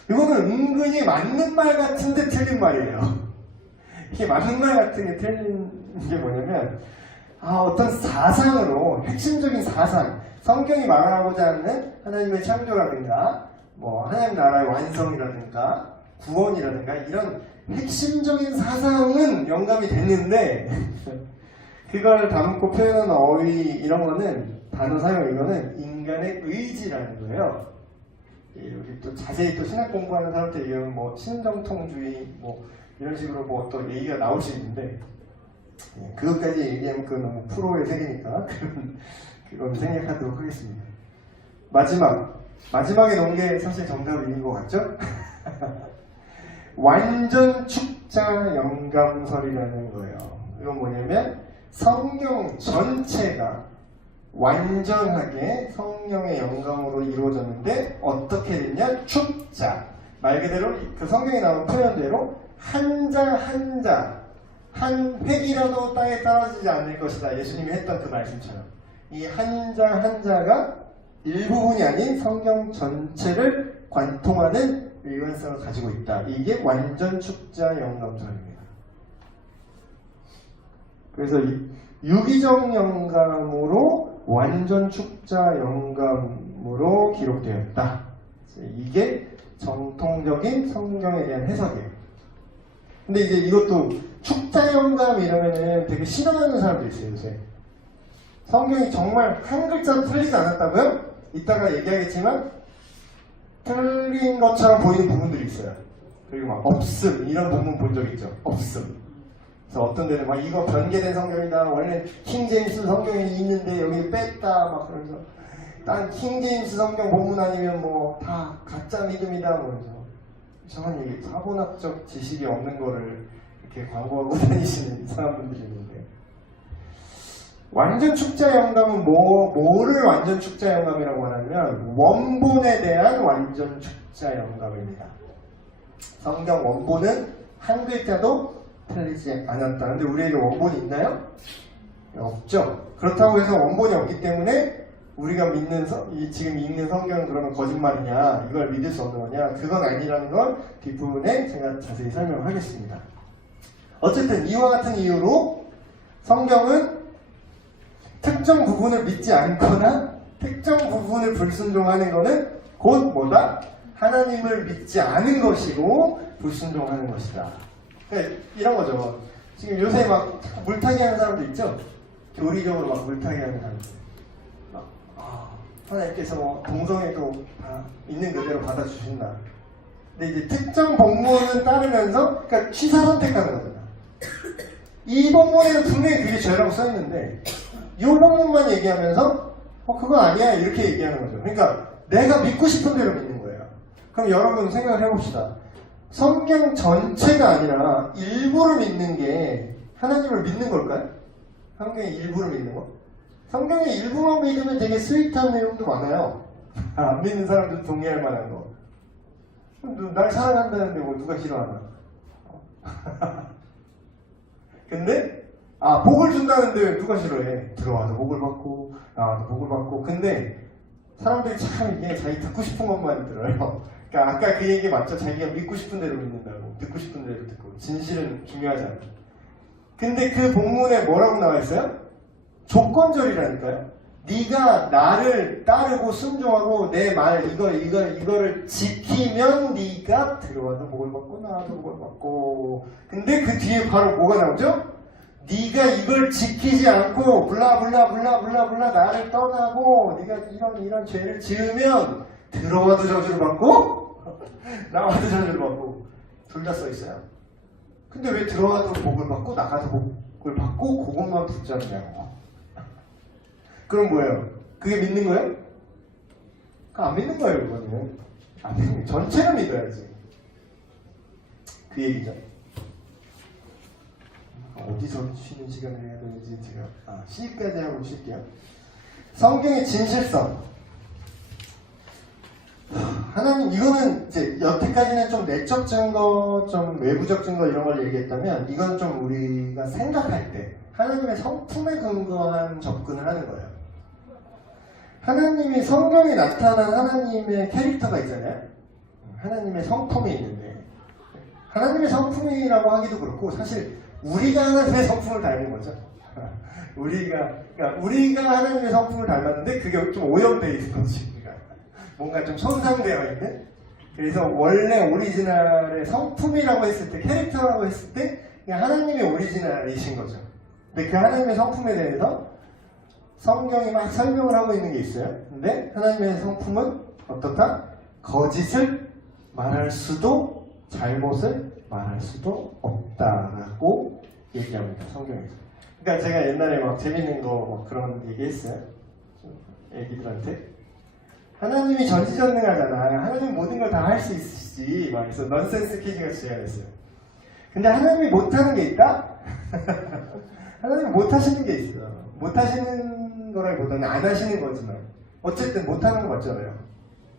이거는 은근히 맞는 말 같은데 틀린 말이에요. 이게 맞는 말 같은 게 틀린 게 뭐냐면 어떤 사상으로, 핵심적인 사상, 성경이 말하고자 하는 하나님의 창조라든가 하나님 나라의 완성이라든가 구원이라든가 이런 핵심적인 사상은 영감이 됐는데 그걸 담고 표현하는 어휘, 이런 거는, 단어 사용, 이거는 인간의 의지라는 거예요. 우리 또 자세히 또 신학 공부하는 사람한테 얘기하면 신정통주의 이런 식으로 또 얘기가 나올 수 있는데, 그것까지 얘기하면 그건 너무 프로의 세계니까 그건 생략하도록 하겠습니다. 마지막에 놓은 게 사실 정답인 것 같죠? 완전 축자 영감설이라는 거예요. 이건 뭐냐면 성경 전체가 완전하게 성령의 영감으로 이루어졌는데 어떻게 됐냐? 축자. 말 그대로 그 성경에 나온 표현대로 한자 한 획이라도 땅에 떨어지지 않을 것이다. 예수님이 했던 그 말씀처럼 이 한자가 일부분이 아닌 성경 전체를 관통하는 일관성을 가지고 있다. 이게 완전 축자 영감설입니다. 그래서 유기적 영감으로 완전 축자 영감으로 기록되었다. 이게 정통적인 성경에 대한 해석이에요. 근데 이제 이것도 축자 영감 이러면은 되게 싫어하는 사람들이 있어요, 요새. 성경이 정말 한 글자도 틀리지 않았다고요? 이따가 얘기하겠지만 틀린 것처럼 보이는 부분들이 있어요. 그리고 없음, 이런 부분 본 적 있죠? 없음. 그래서 어떤 데는 막 이거 변개된 성경이다. 원래 킹제임스 성경에 있는데 여기 뺐다. 막 그러면서 난 킹제임스 성경 본문 아니면 뭐 다 가짜 믿음이다. 그러면서 이상한 얘기, 사본학적 지식이 없는 거를 이렇게 광고하고 다니시는 이상한 분들이 있는데, 완전 축자 영감은 뭐를 완전 축자 영감이라고 하냐면 원본에 대한 완전 축자 영감입니다. 성경 원본은 한 글자도 틀리지 않았다. 근데 우리에게 원본이 있나요? 없죠. 그렇다고 해서 원본이 없기 때문에 우리가 믿는 지금 읽는 성경은 그러면 거짓말이냐, 이걸 믿을 수 없는 거냐, 그건 아니라는 걸 뒷부분에 제가 자세히 설명하겠습니다. 어쨌든 이와 같은 이유로 성경은 특정 부분을 믿지 않거나 특정 부분을 불순종하는 것은 곧 뭐다? 하나님을 믿지 않은 것이고 불순종하는 것이다. 그러니까 이런 거죠. 지금 요새 막 물타기 하는 사람도 있죠? 교리적으로 막 물타기 하는 사람들. 하나님께서 뭐 동성애도 다 있는 그대로 받아주신다. 근데 이제 특정 본문을 따르면서, 그러니까 취사 선택하는 거잖아. 이 본문에는 분명히 그게 죄라고 써있는데 이 본문만 얘기하면서 그건 아니야 이렇게 얘기하는 거죠. 그러니까 내가 믿고 싶은 대로 믿는 거예요. 그럼 여러분 생각을 해봅시다. 성경 전체가 아니라 일부를 믿는 게 하나님을 믿는 걸까요? 성경의 일부를 믿는 거? 성경의 일부만 믿으면 되게 스윗한 내용도 많아요. 안 믿는 사람도 동의할 만한 거. 날 사랑한다는데 뭐 누가 싫어하나? 근데 복을 준다는데 누가 싫어해? 들어와도 복을 받고 나와도 복을 받고. 근데 사람들이 참 이게 자기 듣고 싶은 것만 들어요. 그러니까 아까 그 얘기 맞죠? 자기가 믿고 싶은 대로 믿는다고, 듣고 싶은 대로 듣고. 진실은 중요하지 않아. 근데 그 본문에 뭐라고 나와 있어요? 조건절이라니까요. 네가 나를 따르고 순종하고 내 말 이거를 지키면 네가 들어와도 복을 받고 나와도 복을 받고. 근데 그 뒤에 바로 뭐가 나오죠? 네가 이걸 지키지 않고 블라블라 나를 떠나고 네가 이런 죄를 지으면 들어와도 저주를 받고 나와도 저주를 받고. 둘 다 써 있어요. 근데 왜 들어와도 복을 받고 나가도 복을 받고 그것만 붙잡냐고. 그럼 뭐예요? 그게 믿는 거예요? 안 믿는 거예요, 그거는. 안 믿는 거예요. 전체를 믿어야지. 그 얘기죠. 어디서 쉬는 시간을 해야 되는지 제가 C까지 하고 쉴게요. 성경의 진실성. 하나님, 이거는 이제 여태까지는 좀 내적 증거, 좀 외부적 증거 이런 걸 얘기했다면, 이건 좀 우리가 생각할 때 하나님의 성품에 근거한 접근을 하는 거예요. 하나님이 성경에 나타난 하나님의 캐릭터가 있잖아요. 하나님의 성품이 있는데, 하나님의 성품이라고 하기도 그렇고 사실 우리가 하나님의 성품을 닮은 거죠. 우리가 하나님의 성품을 닮았는데 그게 좀 오염되어 있는 거지. 뭔가 좀 손상되어 있는. 그래서 원래 오리지널의 성품이라고 했을 때, 캐릭터라고 했을 때 그냥 하나님의 오리지널이신 거죠. 근데 그 하나님의 성품에 대해서 성경이 막 설명을 하고 있는 게 있어요. 근데 하나님의 성품은 어떻다? 거짓을 말할 수도 잘못을 말할 수도 없다라고 얘기합니다. 성경에서. 그러니까 제가 옛날에 막 재밌는 거 막 그런 얘기 했어요. 애기들한테. 하나님이 전지전능하잖아. 하나님 모든 걸 다 할 수 있으시지. 막 그래서 넌센스 퀴즈가 제안했어요. 근데 하나님이 못하는 게 있다? 하나님이 못하시는 게 있어. 못하시는 거라기보다는 안 하시는 거지만 어쨌든 못하는 거 맞잖아요.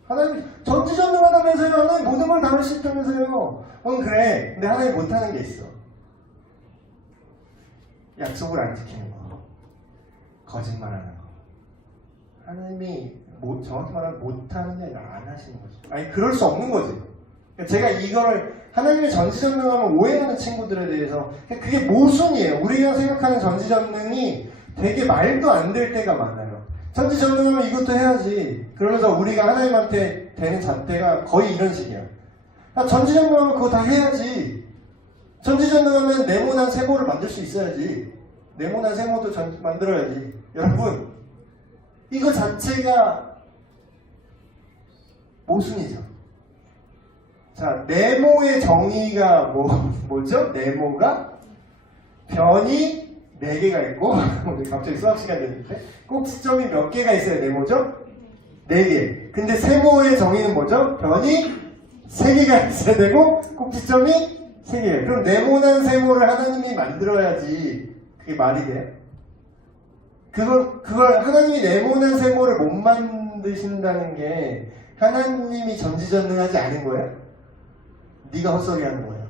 하나님 전지전능하다면서요. 하나님 모든 걸 다 할 수 있다면서요. 그래. 근데 하나님 못하는 게 있어. 약속을 안 지키는 거, 거짓말하는 거. 하나님이 정확히 말하면 못하는 게 아니라 안 하시는 거죠. 아니 그럴 수 없는 거지. 제가 이거를 하나님의 전지전능함을 오해하는 친구들에 대해서 그게 모순이에요. 우리가 생각하는 전지전능이 되게 말도 안 될 때가 많아요. 전지전능하면 이것도 해야지. 그러면서 우리가 하나님한테 되는 잣대가 거의 이런 식이야. 전지전능하면 그거 다 해야지. 전지전능하면 네모난 세모를 만들 수 있어야지. 네모난 세모도 만들어야지. 여러분, 이거 자체가 모순이죠. 자, 네모의 정의가 뭐죠? 네모가 변이 4개가 있고 우리 갑자기 수학 시간 됐는데 꼭지점이 몇 개가 있어야 네모죠? 4개. 근데 세모의 정의는 뭐죠? 변이 3개가 있어야 되고 꼭지점이 3개. 그럼 네모난 세모를 하나님이 만들어야지 그게 말이 돼요? 그걸 하나님이 네모난 세모를 못 만드신다는 게 하나님이 전지전능하지 않은 거예요? 네가 헛소리하는 거예요.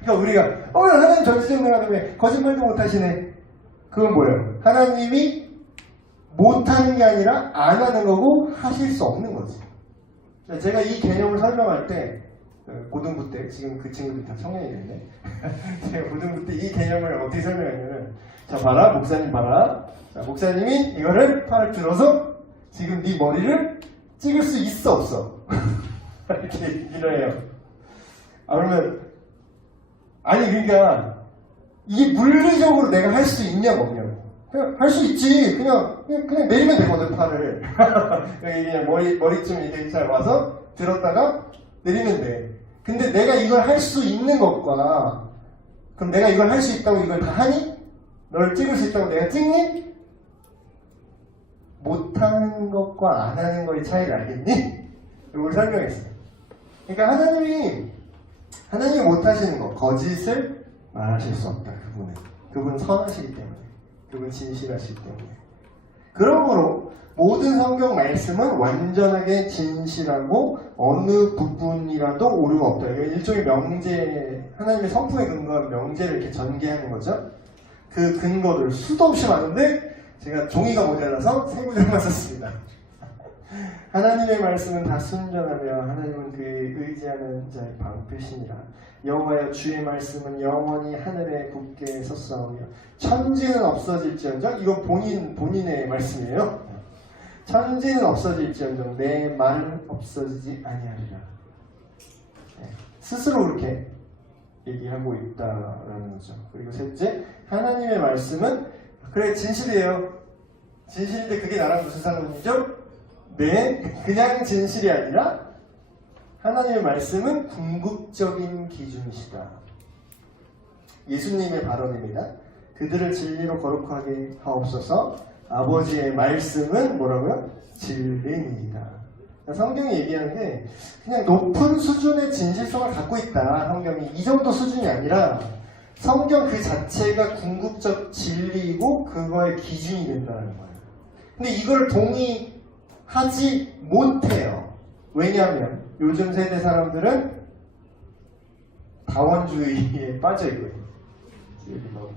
그러니까 우리가 하나님 전지전능하다며 거짓말도 못하시네. 그건 뭐예요? 하나님이 못하는 게 아니라 안 하는 거고 하실 수 없는 거지. 제가 이 개념을 설명할 때 고등부 때 지금 그 친구들이 다 청년이 됐네. 제가 고등부 때 이 개념을 어떻게 설명했냐면 자 봐라 목사님 봐라. 자, 목사님이 이거를 팔을 들어서 지금 네 머리를 찍을 수 있어 없어? 이렇게 얘기를 해요. 그러면 아니 그러니까 이게 물리적으로 내가 할 수 있냐고 없냐고. 그냥 할 수 있지. 그냥 내리면 되거든 팔을. 여기 그냥 머리쯤 이렇게 잘 와서 들었다가 내리면 돼. 근데 내가 이걸 할 수 있는 것과 그럼 내가 이걸 할 수 있다고 이걸 다 하니? 널 찍을 수 있다고 내가 찍니? 못하는 것과 안 하는 거의 차이를 알겠니? 이걸 설명했어요. 그러니까 하나님이 못하시는 거, 거짓을 말하실 수 없다. 그분은 선하시기 때문에, 그분 진실하시기 때문에. 그러므로 모든 성경 말씀은 완전하게 진실하고 어느 부분이라도 오류가 없다. 이거 일종의 명제, 하나님의 선포에 근거한 명제를 이렇게 전개하는 거죠. 그 근거를 수도 없이 많은데 제가 종이가 모자라서 3구절만 썼습니다. 하나님의 말씀은 다 순전하며 하나님은 그의 의지하는 자의 방패시니라. 여호와여 주의 말씀은 영원히 하늘에 굳게 섰사오며 천지는 없어질지언정. 이건 본인의 말씀이에요. 천지는 없어질지언정 내 말은 없어지지 아니하리라. 스스로 그렇게 얘기하고 있다라는 거죠. 그리고 셋째, 하나님의 말씀은 그래 진실이에요. 진실인데 그게 나랑 무슨 상관이죠? 네, 그냥 진실이 아니라 하나님의 말씀은 궁극적인 기준이시다. 예수님의 발언입니다. 그들을 진리로 거룩하게 하옵소서. 아버지의 말씀은 뭐라고요? 진리니이다. 성경이 얘기하는 게 그냥 높은 수준의 진실성을 갖고 있다. 성경이 이 정도 수준이 아니라 성경 그 자체가 궁극적 진리이고 그거의 기준이 된다는 거예요. 근데 이걸 동의하지 못해요. 왜냐하면 요즘 세대 사람들은 다원주의에 빠져있고요.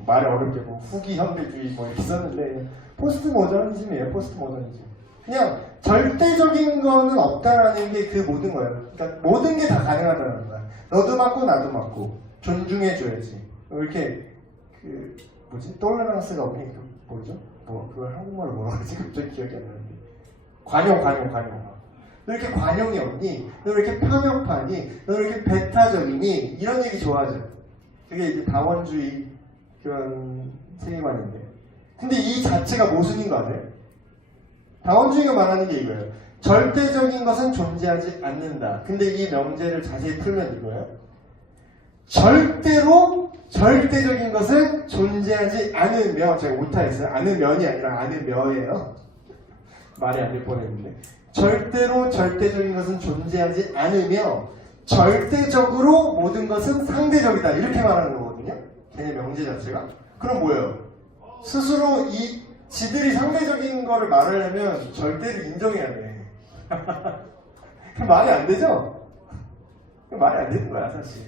말을 어렵게 뭐 후기 현대주의 뭐 이렇게 썼는데 포스트 모더니즘이에요. 포스트 모더니즘. 그냥 절대적인 거는 없다라는 게 그 모든 거예요. 그러니까 모든 게 다 가능하다는 거야. 너도 맞고 나도 맞고 존중해줘야지. 이렇게 그 뭐지? 톨러런스가 없니? 그 뭐죠? 뭐 그걸 한국말로 뭐라고 하지? 갑자기 기억이 안 나는데. 관용. 너 이렇게 관용이 없니? 너 이렇게 편협하니? 너 이렇게 배타적이니? 이런 얘기 좋아하죠. 그게 이제 다원주의 그런 세계관인데. 근데 이 자체가 모순인 거 아세요? 다원주의가 말하는 게 이거예요. 절대적인 것은 존재하지 않는다. 근데 이 명제를 자세히 풀면 이거예요. 절대로 절대적인 것은 존재하지 않으며, 제가 오타했어요. 않으면이 아니라 않으며예요. 말이 안 될 뻔했는데. 절대로 절대적인 것은 존재하지 않으며 절대적으로 모든 것은 상대적이다. 이렇게 말하는 거거든요. 걔네 명제 자체가. 그럼 뭐예요? 스스로 지들이 상대적인 거를 말하려면 절대를 인정해야 돼. 그럼 말이 안 되죠? 말이 안 되는 거야, 사실.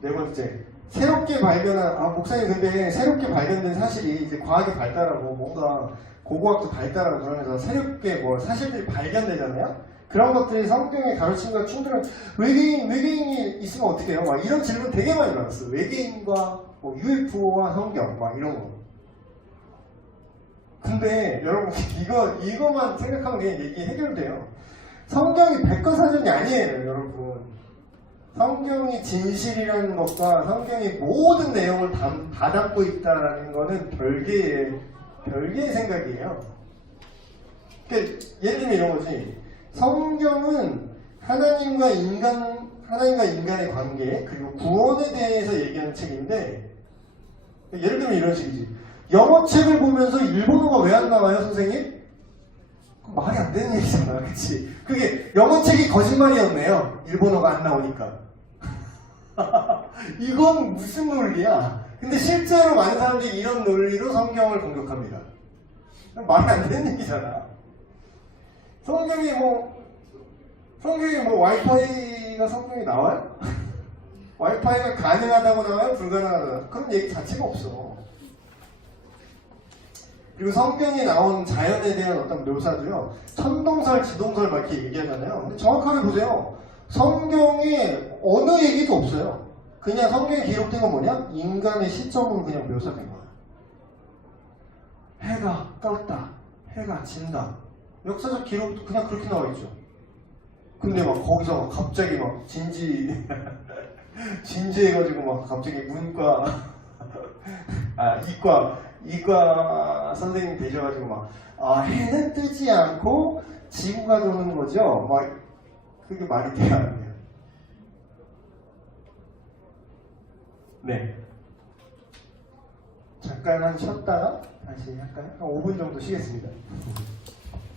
네 번째. 새롭게 발견한, 목사님 근데 새롭게 발견된 사실이 이제 과학이 발달하고 뭔가 고고학도 발달하고 그러면서 새롭게 사실들이 발견되잖아요? 그런 것들이 성경의 가르침과 충돌한 외계인이 있으면 어떻게 해요? 막 이런 질문 되게 많이 받았어요. 외계인과 UFO와 성경 막 이런 거. 근데 여러분 이거만 생각하면 그냥 얘기 해결돼요. 성경이 백과사전이 아니에요, 여러분. 성경이 진실이라는 것과 성경이 모든 내용을 다 담고 있다라는 거는 별개의 생각이에요. 그러니까 예를 들면 이런 거지. 성경은 하나님과 인간의 관계 그리고 구원에 대해서 얘기하는 책인데 예를 들면 이런 식이지. 영어 책을 보면서 일본어가 왜 안 나와요, 선생님? 말이 안 되는 얘기잖아, 그치? 그게 영어 책이 거짓말이었네요. 일본어가 안 나오니까. 이건 무슨 논리야? 근데 실제로 많은 사람들이 이런 논리로 성경을 공격합니다. 말이 안 되는 얘기잖아. 성경이 뭐 와이파이가 성경에 나와요? 와이파이가 가능하다고 나와요? 불가능하다고? 그런 얘기 자체가 없어. 그리고 성경에 나온 자연에 대한 어떤 묘사도요, 천동설, 지동설 막 이렇게 얘기하잖아요. 근데 정확하게 보세요. 성경에 어느 얘기도 없어요. 그냥 성경에 기록된 건 뭐냐? 인간의 시점으로 그냥 묘사된 거야. 해가 떴다. 해가 진다. 역사적 기록도 그냥 그렇게 나와 있죠. 근데 막 거기서 갑자기 막 진지해가지고 막 갑자기 문과, 이과 선생님 되셔가지고 막, 해는 뜨지 않고 지구가 도는 거죠? 막, 그게 말이 돼야 안 돼요. 네. 잠깐 쉬었다가 다시 할까요? 한 5분 정도 쉬겠습니다.